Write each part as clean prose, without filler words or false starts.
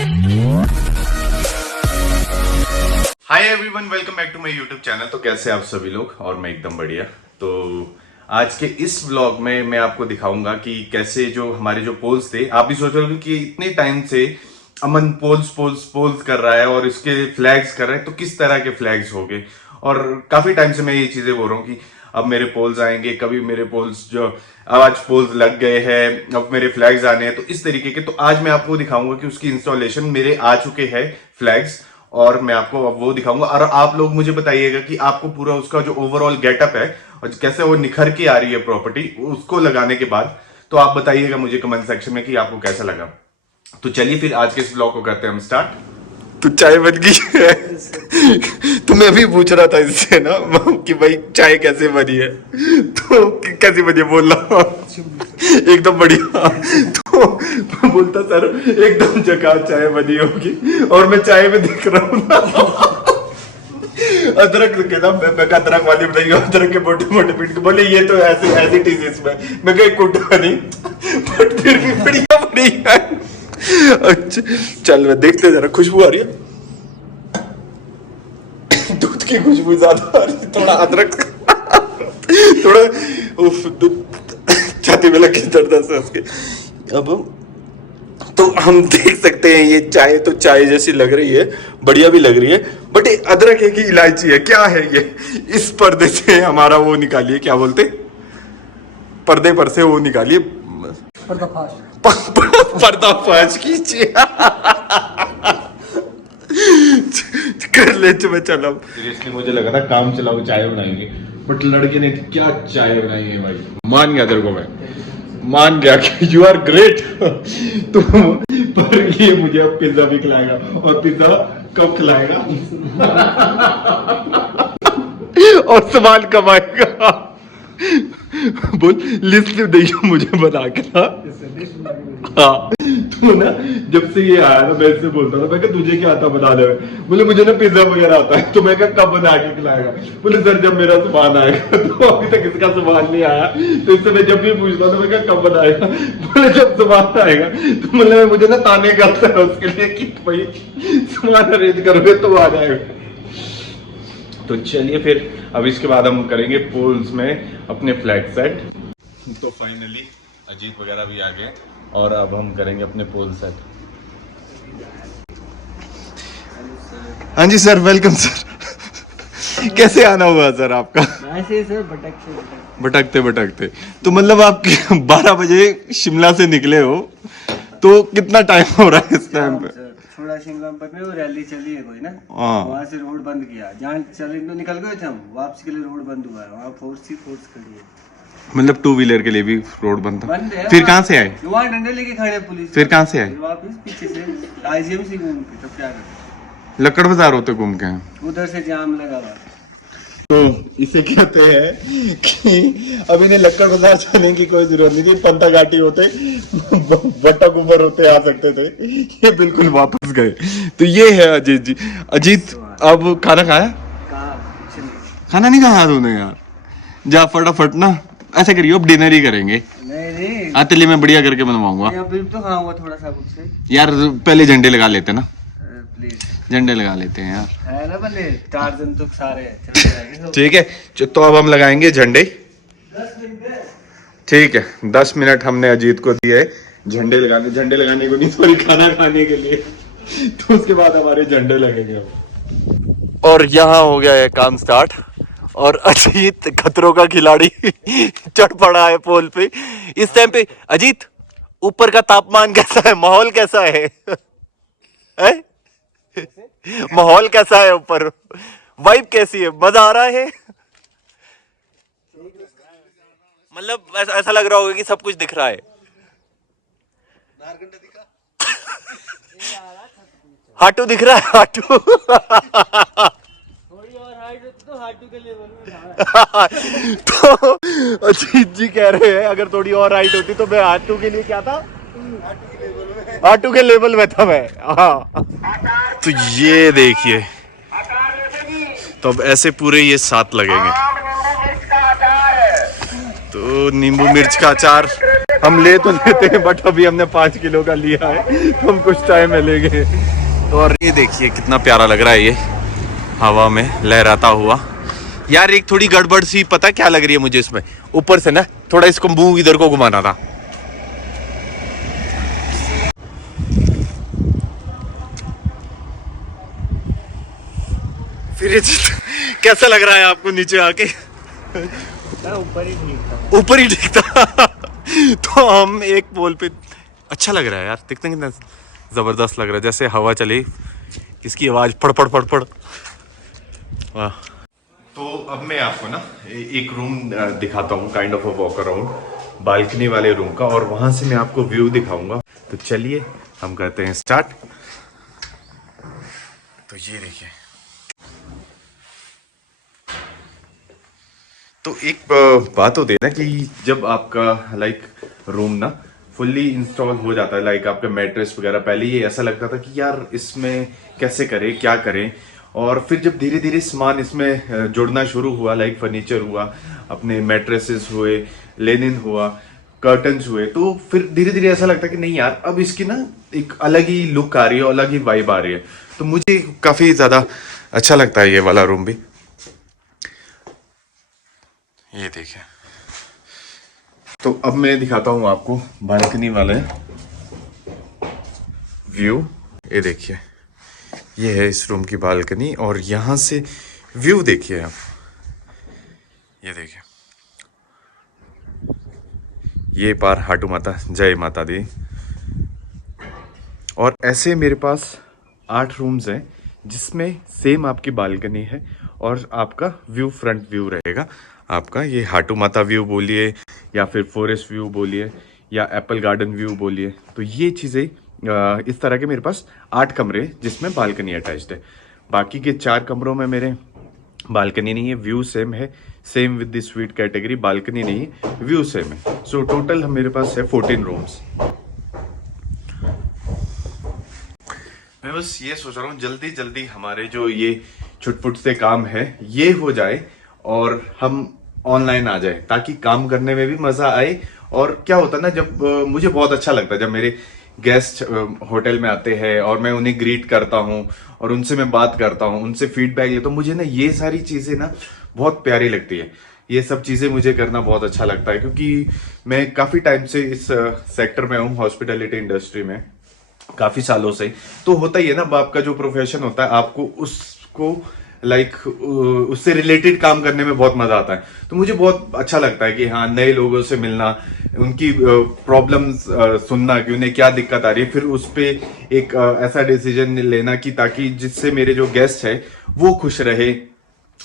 Hi everyone, welcome back to my YouTube channel. तो कैसे आप सभी लोग, और मैं एकदम बढ़िया। तो आज के इस व्लॉग में मैं आपको दिखाऊंगा कि कैसे जो हमारे जो पोल्स थे, आप भी सोच रहे हो कि इतने टाइम से अमन पोल्स कर रहा है और इसके फ्लैग्स कर रहा है, तो किस तरह के फ्लैग्स हो गए। और काफी टाइम से मैं ये चीजें बोल रहा हूँ कि अब मेरे पोल्स आएंगे, कभी मेरे पोल्स जो आज पोल्स लग गए हैं, अब मेरे फ्लैग्स आने हैं, तो इस तरीके के। तो आज मैं आपको दिखाऊंगा कि उसकी इंस्टॉलेशन मेरे आ चुके हैं फ्लैग्स, और मैं आपको अब वो दिखाऊंगा। और आप लोग मुझे बताइएगा कि आपको पूरा उसका जो ओवरऑल गेटअप है और कैसे वो निखर के आ रही है प्रॉपर्टी उसको लगाने के बाद, तो आप बताइएगा मुझे कमेंट सेक्शन में कि आपको कैसा लगा। तो चलिए फिर आज के इस ब्लॉग को करते हैं हम स्टार्ट। तो चाय बन गई है। तो मैं भी पूछ रहा था इससे ना कि भाई चाय कैसे बनी है, तो कैसी बनी है, बोल रहा एकदम बढ़िया। तो बोलता सर एकदम जगह चाय बनी होगी, और मैं चाय में देख रहा हूँ ना अदरक कहता, मैं अदरक वाली बताइए, अदरक के मोटे मोटे पीट के बोले ये तो ऐसे ऐसी चीज इसमें, मैं कहीं कुटा नहीं, बट फिर भी बढ़िया बनी है। अच्छा चल मैं देखते जरा, खुशबू आ रही है, दूध की खुशबू ज्यादा आ रही है, थोड़ा अदरक थोड़ा उफ छाती में लगी दर्द से उसके। अब तो हम देख सकते हैं ये चाय तो चाय जैसी लग रही है, बढ़िया भी लग रही है, बट ये अदरक है कि इलायची है, क्या है ये। इस पर्दे से हमारा वो निकालिए, क्या बोलते, पर्दे पर से वो निकालिए, पर्दाफाश कीजिए। कर ले मैं चला। सीरियसली मुझे लगा था काम चलाओ चाय बनाएंगे, बट लड़के ने क्या चाय बनाई है भाई, मान गया तेरे को, मैं मान गया कि यू आर ग्रेट। तो पर ये मुझे अब पिज्जा भी खिलाएगा, और पिज्जा कब खिलाएगा और सामान कमाएगा। बोल लिस्ट देखिए मुझे बना के ना। हाँ तो ना जब से ये आया ना, मैं इससे बोलता था, मैं तुझे क्या आता बनाने में, बोले मुझे ना पिज्जा वगैरह आता है। तो मैं कब बना के खिलाएगा, बोले सर जब मेरा सामान आएगा। तो अभी तक इसका सामान नहीं आया, तो इससे मैं जब भी पूछता था मैं कब बनाएगा, बोले जब सामान आएगा। तो मतलब मुझे ना ताने करता है उसके लिए कि भाई सामान अरेंज करोगे तो आ जाएगा। तो चलिए फिर अब इसके बाद हम करेंगे पोल्स में अपने फ्लैग सेट। तो फाइनली अजीत वगैरह भी आ गए, और अब हम करेंगे अपने पोल सेट। हाँ जी सर, वेलकम सर। कैसे आना हुआ सर आपका? ऐसे ही सर, भटकते भटकते। तो मतलब आप 12 बजे शिमला से निकले हो, तो कितना टाइम हो रहा है इस टाइम पे? थोड़ा शिमला में वो रैली चली है कोई ना, हाँ। वहाँ से रोड बंद किया, जहाँ चले तो निकल गए थे हम, वापसी के लिए रोड बंद हुआ है, वहाँ फोर्स खड़ी है। मतलब 2 व्हीलर के लिए भी रोड बंद था? बंद है। फिर कहाँ से आए? वहाँ डंडे लेके खड़े पुलिस। फिर कहाँ से आए? वापस पीछे से IGM से घूम के, तब क्या करें, लक्कड़ बाजार होते घूम के हैं, उधर से जाम लगा हुआ। तो इसे कहते हैं कि अब इन्हें लक्कड़ बाजार जाने की कोई जरूरत नहीं थी, पंता घाटी होते बट्टा कुबर होते आ सकते थे, ये बिल्कुल वापस गए। तो ये है अजीत जी। अजीत अब खाना खाया? खाना नहीं खाया तूने यार? जा फटाफट ना, ऐसा करियो अब डिनर ही करेंगे। नहीं आतली में बढ़िया करके बनवाऊंगा अभी तो खाऊंगा थोड़ा सा कुछ से यार। पहले झंडे लगा लेते ना, प्लीज, झंडे लगा लेते हैं यार, है ना बंदे 4 दिन तो सारे चल जाएंगे। ठीक है। तो अब हम लगाएंगे झंडे, 10 मिनट ठीक है। 10 मिनट हमने अजीत को दिए झंडे लगाने को नहीं, सॉरी खाना खाने के लिए। तो उसके बाद हमारे झंडे लगेंगे अब। और यहाँ हो गया है काम स्टार्ट, और अजीत खतरों का खिलाड़ी चढ़ पड़ा है पोल पे इस टाइम पे। अजीत ऊपर का तापमान कैसा है, माहौल कैसा है, है? माहौल कैसा है ऊपर, वाइब कैसी है, मजा आ रहा है? मतलब ऐसा लग रहा होगा कि सब कुछ दिख रहा है। हाटू दिख रहा है, हाटू। थोड़ी और हाइट होती तो हाटू के लेवल में था। तो अजीत जी कह रहे हैं अगर थोड़ी और हाइट होती तो मैं हाटू के लिए क्या था, हाटू के लेवल में था मैं। हाँ तो ये देखिए, तो अब ऐसे पूरे ये 7 लगेंगे। तो नींबू मिर्च का अचार हम ले तो लेते हैं बट अभी हमने 5 किलो का लिया है तो हम कुछ टाइम में लेंगे। और ये देखिए कितना प्यारा लग रहा है ये हवा में लहराता हुआ। यार एक थोड़ी गड़बड़ सी पता क्या लग रही है मुझे इसमें, ऊपर से ना थोड़ा इसको मुंह इधर को घुमाना था। फिर ये कैसा लग रहा है आपको नीचे आके? ऊपर ही ठीक था, ऊपर ही ठीक था। तो हम एक पोल पे, अच्छा लग रहा है यार, देखते हैं कितना जबरदस्त लग रहा है, जैसे हवा चले इसकी आवाज फड़ फड़ फड़ फड़। वाह। तो अब मैं आपको ना एक रूम दिखाता हूँ, kind of a walk around balcony वाले रूम का, और वहां से मैं आपको व्यू दिखाऊंगा। तो चलिए हम करते हैं स्टार्ट। तो ये देखिए, तो एक बात होती है ना कि जब आपका लाइक रूम ना फुल्ली इंस्टॉल हो जाता है, लाइक आपका मैट्रेस वगैरह, पहले ये ऐसा लगता था कि यार इसमें कैसे करें क्या करें, और फिर जब धीरे धीरे सामान इसमें जुड़ना शुरू हुआ, लाइक फर्नीचर हुआ, अपने मैट्रेसेस हुए, लेनिन हुआ, कर्टन्स हुए, तो फिर धीरे धीरे ऐसा लगता है कि नहीं यार अब इसकी ना एक अलग ही लुक आ रही है, अलग ही वाइब आ रही है। तो मुझे काफी ज्यादा अच्छा लगता है ये वाला रूम भी। ये देखिए, तो अब मैं दिखाता हूं आपको बालकनी वाले व्यू। ये देखिए, ये है इस रूम की बालकनी, और यहां से व्यू देखिए आप। ये देखिए, ये पार हाटू माता, जय माता दी। और ऐसे मेरे पास 8 रूम्स हैं जिसमें सेम आपकी बालकनी है, और आपका व्यू फ्रंट व्यू रहेगा आपका। ये हाटू माता व्यू बोलिए, या फिर फॉरेस्ट व्यू बोलिए, या एप्पल गार्डन व्यू बोलिए। तो ये चीज़ें इस तरह के मेरे पास 8 कमरे जिसमें बालकनी अटैच्ड है। बाकी के 4 कमरों में मेरे बालकनी नहीं है, व्यू सेम है, same with the sweet category, balcony नहीं है, व्यू सेम है। सो टोटल मेरे पास है 14 रूम्स। मैं बस ये सोच रहा हूँ जल्दी जल्दी हमारे जो ये छुटपुट से काम है ये हो जाए, और हम ऑनलाइन आ जाए, ताकि काम करने में भी मजा आए। और क्या होता है ना, जब मुझे बहुत अच्छा लगता है जब मेरे गेस्ट होटल में आते हैं और मैं उन्हें ग्रीट करता हूँ और उनसे मैं बात करता हूँ, उनसे फीडबैक लेता हूँ, मुझे ना ये सारी चीजें ना बहुत प्यारी लगती है। ये सब चीजें मुझे करना बहुत अच्छा लगता है, क्योंकि मैं काफी टाइम से इस सेक्टर में हूँ, हॉस्पिटैलिटी इंडस्ट्री में काफी सालों से। तो होता ही है ना, आपका जो प्रोफेशन होता है आपको उसको लाइक उससे रिलेटेड काम करने में बहुत मजा आता है। तो मुझे बहुत अच्छा लगता है कि हाँ, नए लोगों से मिलना, उनकी प्रॉब्लम्स सुनना कि उन्हें क्या दिक्कत आ रही है, फिर उस पे एक ऐसा डिसीजन लेना कि ताकि जिससे मेरे जो गेस्ट है वो खुश रहे,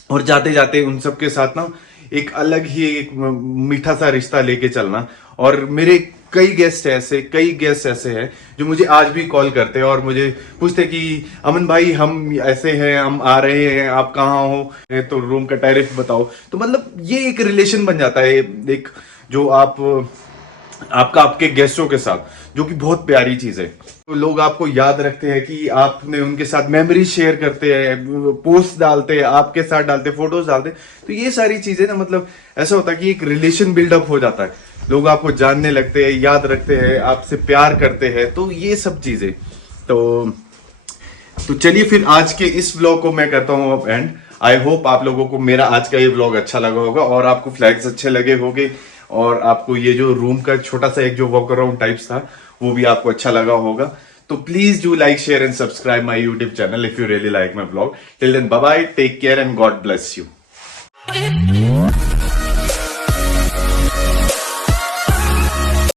और जाते जाते उन सब के साथ ना एक अलग ही एक मीठा सा रिश्ता लेके चलना। और मेरे कई गेस्ट ऐसे हैं जो मुझे आज भी कॉल करते हैं और मुझे पूछते कि अमन भाई हम ऐसे हैं, हम आ रहे हैं, आप कहाँ हो, तो रूम का टैरिफ बताओ। तो मतलब ये एक रिलेशन बन जाता है, एक जो आपका आपके गेस्टों के साथ, जो कि बहुत प्यारी चीज है। तो लोग आपको याद रखते हैं कि आपने उनके साथ मेमोरी शेयर करते हैं, पोस्ट डालते हैं, आपके साथ डालते हैं, फोटोज डालते हैं। तो ये सारी चीजें ना, मतलब ऐसा होता है कि एक रिलेशन बिल्डअप हो जाता है, लोग आपको जानने लगते हैं, याद रखते हैं, आपसे प्यार करते हैं। तो ये सब चीजें तो चलिए फिर आज के इस व्लॉग को मैं करता हूँ अब एंड। आई होप आप लोगों को मेरा आज का ये व्लॉग अच्छा लगा होगा, और आपको फ्लैग्स अच्छे लगे होंगे, और आपको ये जो रूम का छोटा सा एक जो वॉक अराउंड टाइप्स था वो भी आपको अच्छा लगा होगा। तो please do like, share and subscribe my YouTube channel if you really like my vlog. Till then bye bye, take care and God bless you.